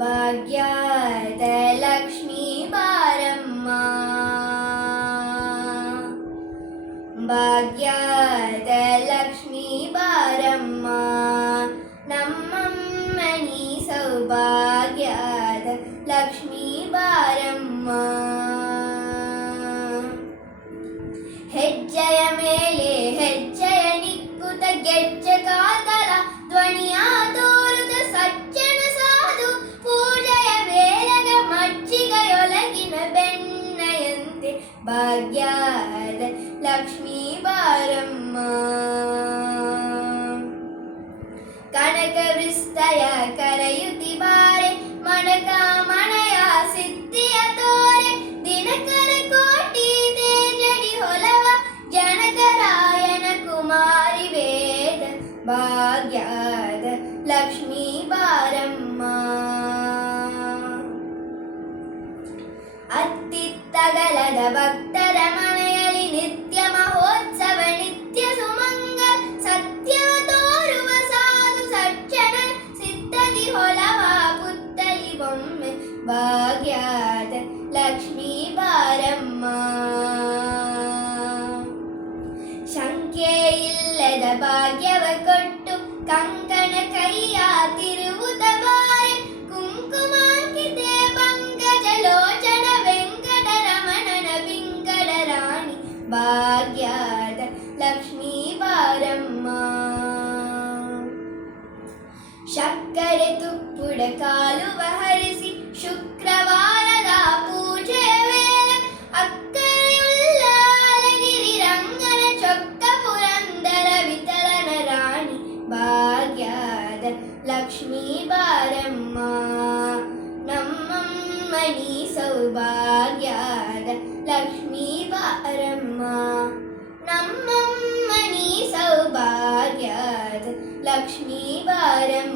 ಭಾಗ್ಯದ ಲಕ್ಷ್ಮೀ ಬಾರಮ್ಮ, ಭಾಗ್ಯದ ಲಕ್ಷ್ಮೀ ಬಾರಮ್ಮ, ನಮ್ಮಮ್ಮನಿ ಸೌಭಾಗ್ಯದ ಲಕ್ಷ್ಮೀ ಬಾರಮ್ಮ. ಹೆಜ್ಜೆಯ ಮೇಲೆ ಹೆಜ್ಜೆಯ ನಿಕ್ಕುತ ಗೆಜ್ಜೆ ಕಾಲ್ಗಳ ಧ್ವನಿಯ ತೋರುತ ಸಜ್ಜನ ಸಾಧು ಪೂಜೆಯ ವೇಳೆಗ ಮಜ್ಜಿಗೆಯೊಳಗಿನ ಬೆಣ್ಣೆಯಂತೆ ಭಾಗ್ಯದ ಲಕ್ಷ್ಮೀ ಬಾರಮ್ಮ. ಕನಕ ವಿಸ್ತಯ ಕರೆಯುತಿ ಬಾರೆ ಮಣಕ ಮಣಯ ಸಿದ್ಧಿಯ ತೋರೆ ದಿನಕರ ಕೋಟಿ ತೇಜಡಿ ಹೊಲವ ಜನಕರಾಯನ ಕುಮಾರಿ ವೇದ ಭಾಗ್ಯದ ಲಕ್ಷ್ಮೀ ಬಾರಮ್ಮ. ಅತ್ತಿತ್ತಗಲದ ಭಕ್ತರ ಮನೆಯಲ್ಲಿ ನಿತ್ಯ ಮಹೋತ್ಸವ ನಿತ್ಯ ಸುಮಂಗಲ ಸತ್ಯವ ತೋರುವ ಸಾಧು ಸಜ್ಜನ ಸಿದ್ಧದಿ ಹೊಲವ ಪುತ್ತಲಿ ಬೊಮ್ಮೆ ಭಾಗ್ಯದ ಲಕ್ಷ್ಮೀ ಬಾರಮ್ಮ. ಶಂಕೆ ಇಲ್ಲದ ಭಾಗ್ಯವ ಕೊಟ್ಟು ಕಂಕಣ ಕೈಯ ತಿರುವುತ ಬಾರೆ ಕುಂಕುಮಾಂಕಿತೆ ಪಂಕಜ ಲೋಚನ ವೆಂಕಟರಮಣನ ಬಿಂಕಡ ರಾಣಿ ಭಾಗ್ಯದ ಲಕ್ಷ್ಮೀ ಬಾರಮ್ಮ. ಶಕ್ಕರೆ ತುಪ್ಪುಡ ಕಾಲುವ ಹರಿಸಿ ಶುಕ್ರವಾರದ ಪೂಜೆಯ ವೇಳೆ ಅಕ್ಕರೆಯುಳ್ಳ ಅಲಗಿರಿ ರಂಗನ ಚೊಕ್ಕ ಪುರಂದರ ವಿಠಲನ ರಾಣಿ ಭಾಗ್ಯದ ಲಕ್ಷ್ಮೀ ಬಾರಮ್ಮ. ನಮ್ಮಮ್ಮನಿ ಸೌಭಾಗ್ಯದ ಲಕ್ಷ್ಮೀ ಬಾರಮ್ಮ, ನಮ್ಮಮ್ಮನಿ ಸೌಭಾಗ್ಯದ ಲಕ್ಷ್ಮೀ ಬಾರಮ್ಮ.